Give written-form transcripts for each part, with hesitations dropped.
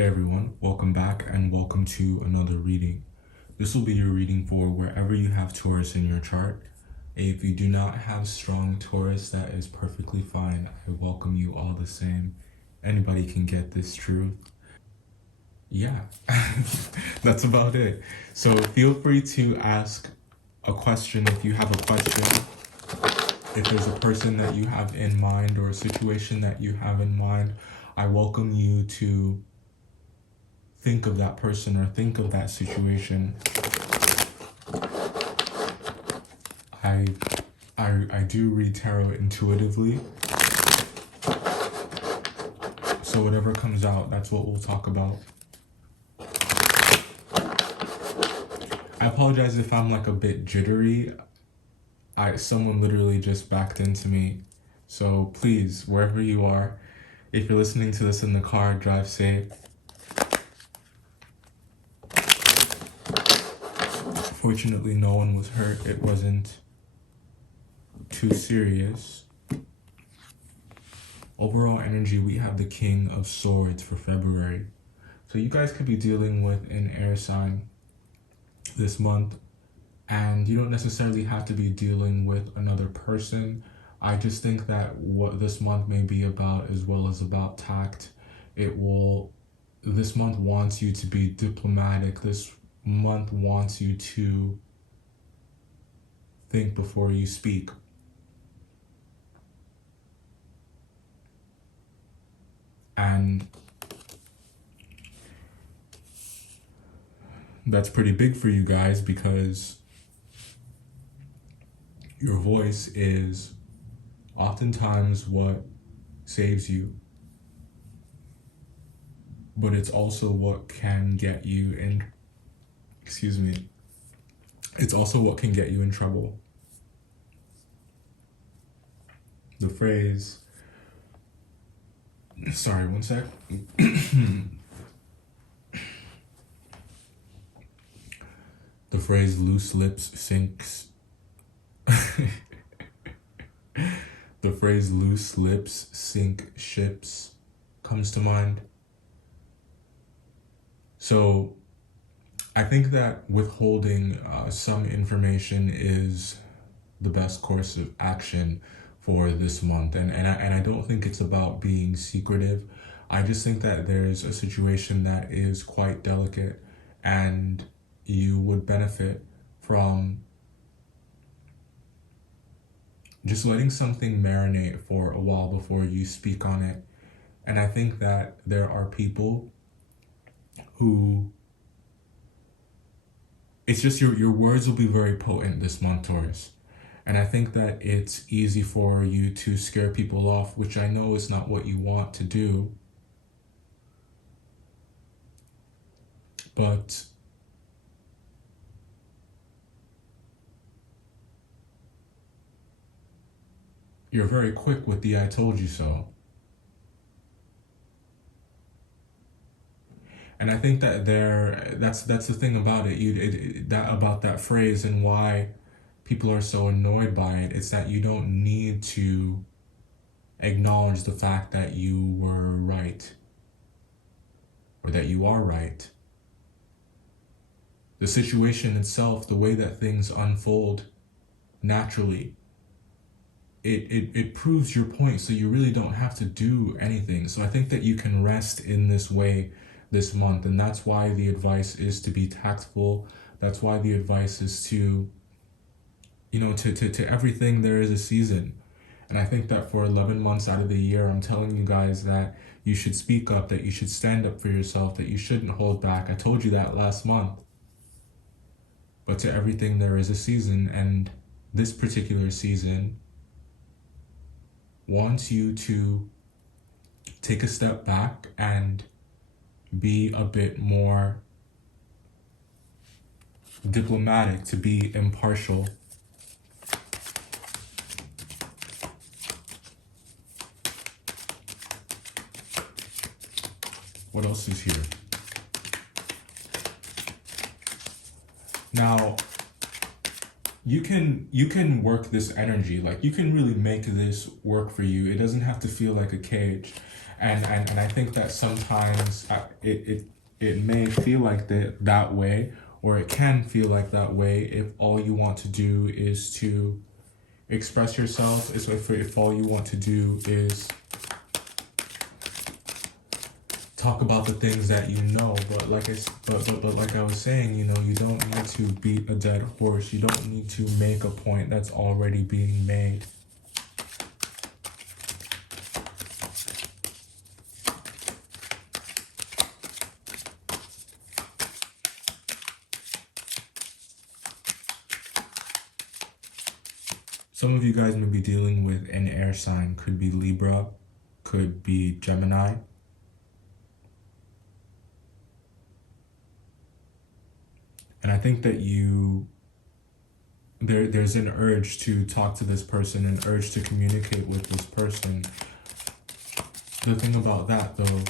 Hey everyone, welcome back and welcome to another reading. This will be your reading for wherever you have Taurus in your chart. If you do not have strong Taurus, that is perfectly fine. I welcome you all the same. Anybody can get this truth. Yeah, that's about it. So feel free to ask a question if you have a question. If there's a person that you have in mind or a situation that you have in mind, I welcome you to think of that person or think of that situation. I do read tarot intuitively, so whatever comes out, that's what we'll talk about. I apologize if I'm like a bit jittery. Someone literally just backed into me, so please, wherever you are, if you're listening to this in the car, drive safe. Fortunately, no one was hurt. It wasn't too serious. Overall energy, we have the King of Swords for February. So you guys could be dealing with an air sign this month, and you don't necessarily have to be dealing with another person. I just think that what this month may be about, as well as about tact, this month wants you to be diplomatic. This month wants you to think before you speak. And that's pretty big for you guys because your voice is oftentimes what saves you, but it's also what can get you in, it's also what can get you in trouble. The phrase, sorry, one sec. The phrase loose lips sinks. The phrase loose lips sink ships comes to mind. So I think that withholding some information is the best course of action for this month. And I don't think it's about being secretive. I just think that there's a situation that is quite delicate and you would benefit from just letting something marinate for a while before you speak on it. And I think that there are people who, it's just your words will be very potent this month, Taurus. And I think that it's easy for you to scare people off, which I know is not what you want to do. But you're very quick with the I told you so. And I think that that's the thing about it. About that phrase and why people are so annoyed by it. It's that you don't need to acknowledge the fact that you were right or that you are right. The situation itself, the way that things unfold naturally, it proves your point, so you really don't have to do anything. So I think that you can rest in this way this month, and that's why the advice is to be tactful. That's why the advice is to, to everything there is a season. And I think that for 11 months out of the year, I'm telling you guys that you should speak up, that you should stand up for yourself, that you shouldn't hold back. I told you that last month. But to everything there is a season, and this particular season wants you to take a step back and be a bit more diplomatic, to be impartial. What else is here? Now, you can work this energy, like you can really make this work for you. It doesn't have to feel like a cage. And I think that sometimes it may feel like that way, or it can feel like that way if all you want to do is to express yourself. Is if all you want to do is talk about the things that you know. But but like I was saying, you know, you don't need to beat a dead horse. You don't need to make a point that's already being made. Some of you guys may be dealing with an air sign. Could be Libra, could be Gemini. And I think that there's an urge to talk to this person, an urge to communicate with this person. The thing about that, though,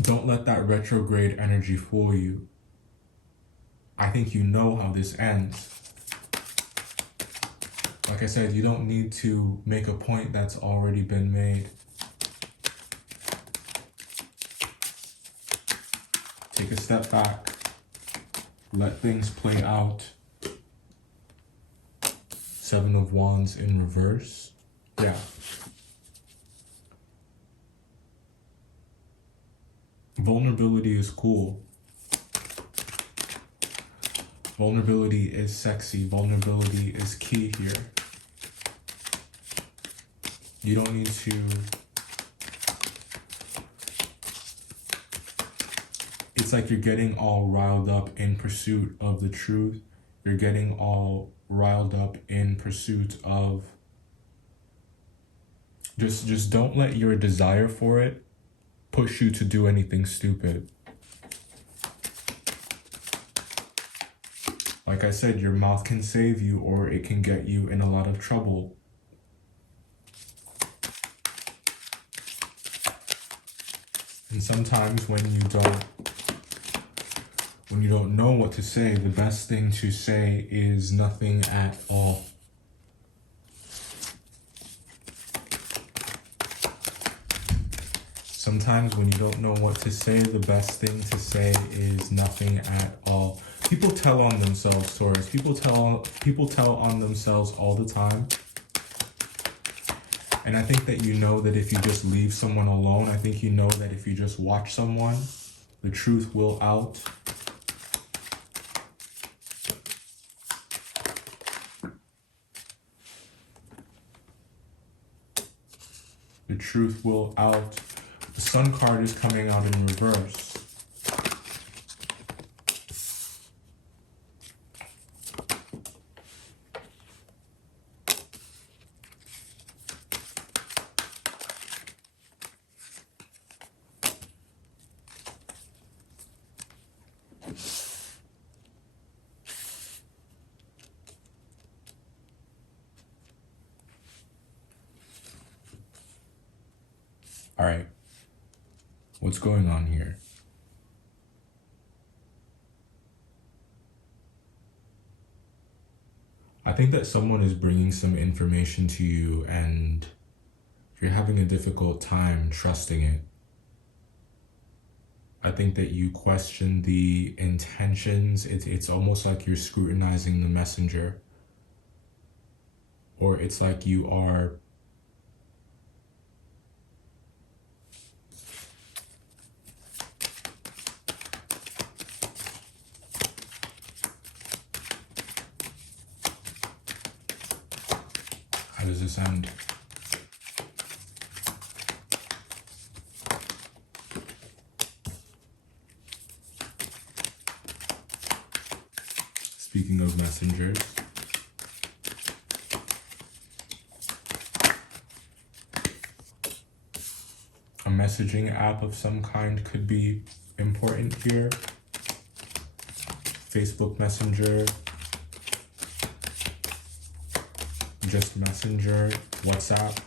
don't let that retrograde energy fool you. I think you know how this ends. Like I said, you don't need to make a point that's already been made. Take a step back. Let things play out. Seven of Wands in reverse. Yeah. Vulnerability is cool. Vulnerability is sexy. Vulnerability is key here. You don't need to... It's like you're getting all riled up in pursuit of the truth. You're getting all riled up in pursuit of... Just don't let your desire for it push you to do anything stupid. Like I said, your mouth can save you or it can get you in a lot of trouble. And sometimes when you don't know what to say, the best thing to say is nothing at all. Sometimes when you don't know what to say, the best thing to say is nothing at all. People tell on themselves, Taurus. People tell on themselves all the time. And I think that you know that if you just leave someone alone, I think you know that if you just watch someone, the truth will out. The truth will out. The Sun card is coming out in reverse. All right. What's going on here? I think that someone is bringing some information to you and you're having a difficult time trusting it. I think that you question the intentions. It's almost like you're scrutinizing the messenger. Or it's like you are... How does this end? Speaking of messengers, a messaging app of some kind could be important here. Facebook Messenger, just Messenger, WhatsApp.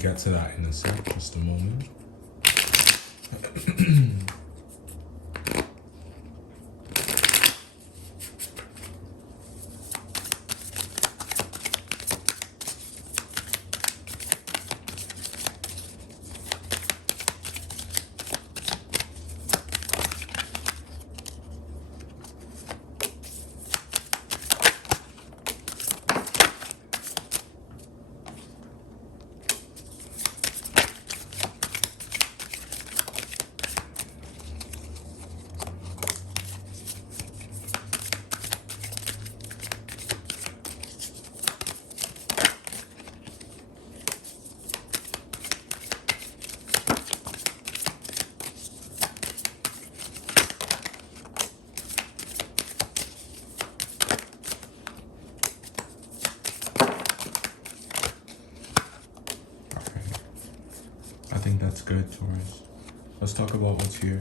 get to that in a sec, just a moment. I think that's good, Taurus. Let's talk about what's here.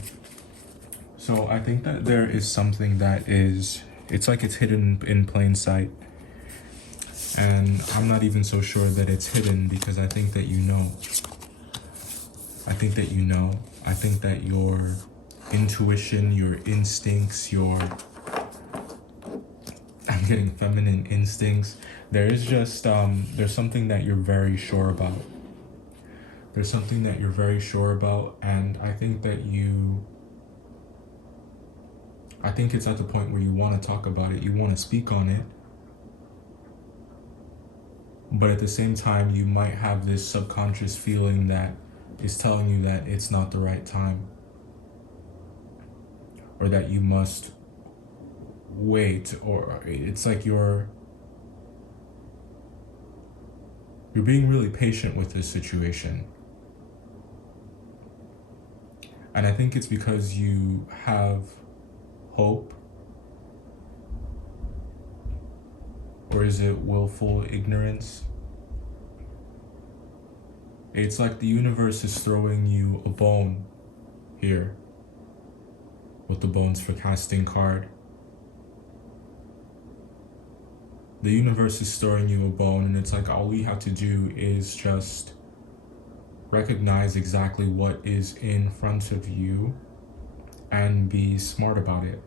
So I think that there is something that is, it's like it's hidden in plain sight. And I'm not even so sure that it's hidden because I think that you know. I think that you know. I think that your intuition, your instincts, I'm getting feminine instincts. There is just, there's something that you're very sure about. There's something that you're very sure about, and I think that I think it's at the point where you want to talk about it, you want to speak on it, but at the same time, you might have this subconscious feeling that is telling you that it's not the right time, or that you must wait, or it's like you're being really patient with this situation. And I think it's because you have hope, or is it willful ignorance? It's like the universe is throwing you a bone here with the bones for casting card. The universe is throwing you a bone, and it's like all we have to do is just recognize exactly what is in front of you and be smart about it.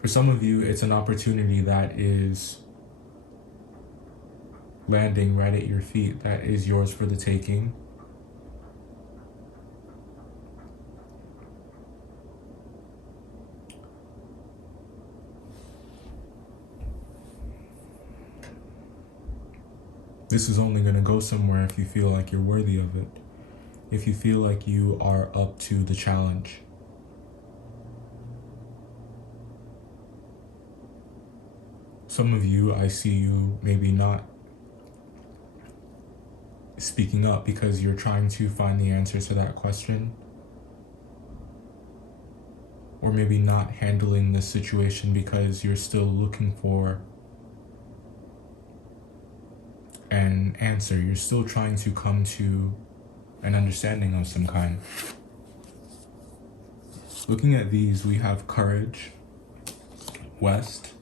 For some of you, it's an opportunity that is landing right at your feet, that is yours for the taking. This is only going to go somewhere if you feel like you're worthy of it. If you feel like you are up to the challenge. Some of you, I see you maybe not speaking up because you're trying to find the answer to that question. Or maybe not handling the situation because you're still looking for an answer. You're still trying to come to an understanding of some kind. Looking at these, we have courage, West,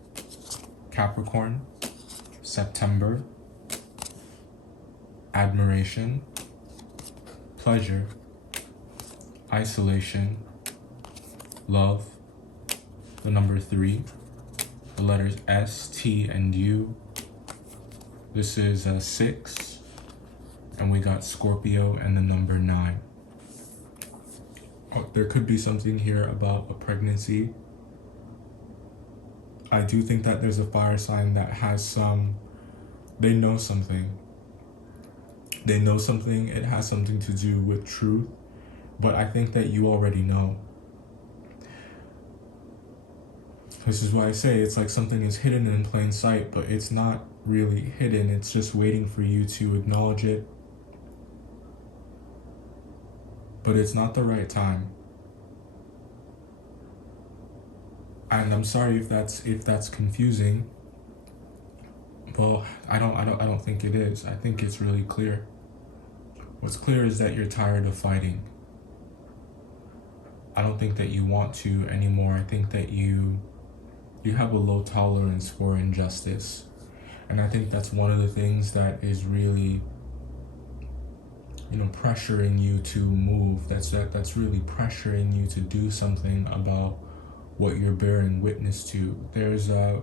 Capricorn, September, admiration, pleasure, isolation, love, the number 3, the letters S, T, and U. This is a 6, and we got Scorpio and the number 9. Oh, there could be something here about a pregnancy. I do think that there's a fire sign that has they know something. They know something, it has something to do with truth, but I think that you already know. This is why I say it's like something is hidden in plain sight, but it's not really hidden. It's just waiting for you to acknowledge it. But it's not the right time. And I'm sorry if that's confusing. Well, I don't think it is. I think it's really clear. What's clear is that you're tired of fighting. I don't think that you want to anymore. I think that you have a low tolerance for injustice. And I think that's one of the things that is really pressuring you to move. That's really pressuring you to do something about what you're bearing witness to. There's a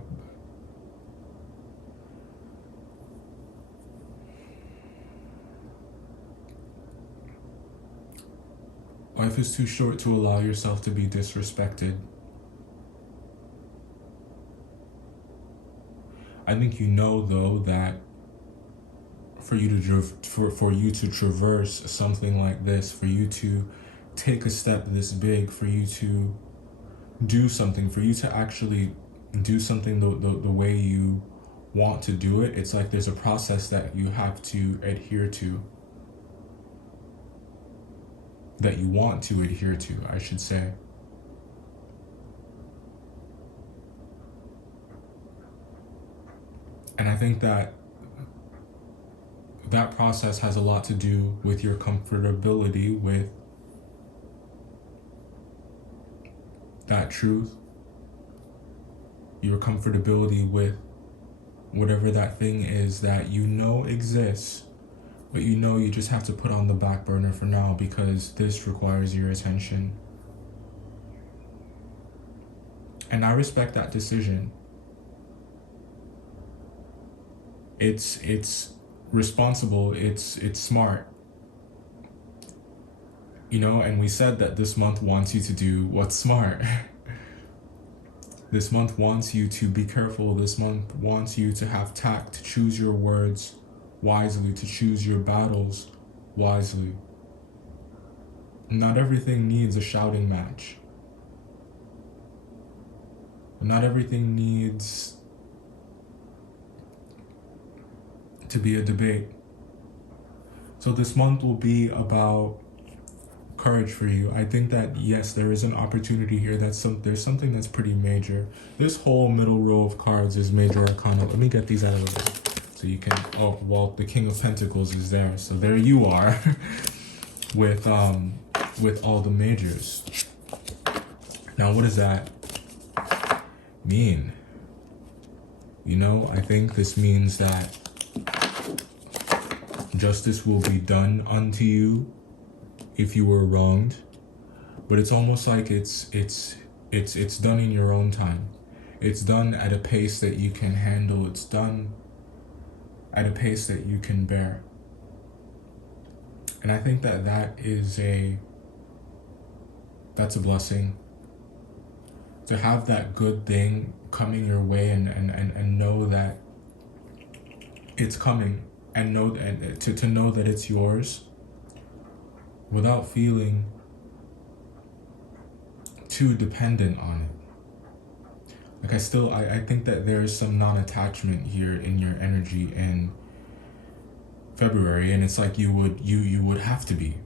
life is too short to allow yourself to be disrespected. I think though, that for you to traverse something like this, for you to take a step this big, for you to do something, for you to actually do something the way you want to do it, it's like there's a process that you have to adhere to, that you want to adhere to, I should say. And I think that process has a lot to do with your comfortability with that truth, your comfortability with whatever that thing is that exists, but you just have to put on the back burner for now because this requires your attention. And I respect that decision. It's responsible, it's smart. And we said that this month wants you to do what's smart. This month wants you to be careful. This month wants you to have tact, to choose your words wisely, to choose your battles wisely. Not everything needs a shouting match. Not everything needs to be a debate. So this month will be about courage for you. I think that yes, there is an opportunity here. There's something that's pretty major. This whole middle row of cards is major arcana. Let me get these out of the way so you can. Oh well, the King of Pentacles is there, so there you are with all the majors. Now, what does that mean? I think this means that justice will be done unto you if you were wronged, but it's almost like it's done in your own time. It's done at a pace that you can handle. It's done at a pace that you can bear. And I think that that's a blessing. To have that good thing coming your way and know that it's coming, and to know that it's yours without feeling too dependent on it. Like I think that there's some non-attachment here in your energy in February, and it's like you would have to be.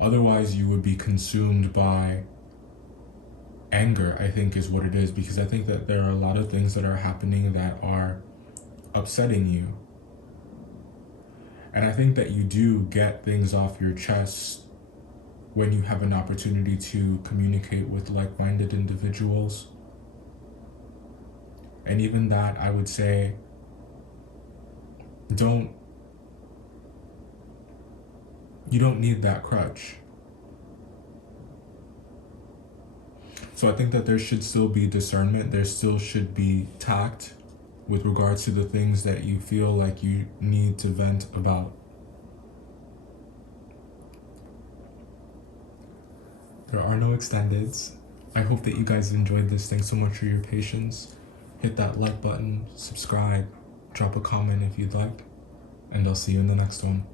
Otherwise you would be consumed by anger, I think is what it is, because I think that there are a lot of things that are happening that are upsetting you. And I think that you do get things off your chest when you have an opportunity to communicate with like-minded individuals. And even that, I would say, you don't need that crutch. So I think that there should still be discernment. There still should be tact with regards to the things that you feel like you need to vent about. There are no extendeds. I hope that you guys enjoyed this. Thanks so much for your patience. Hit that like button, subscribe, drop a comment if you'd like, and I'll see you in the next one.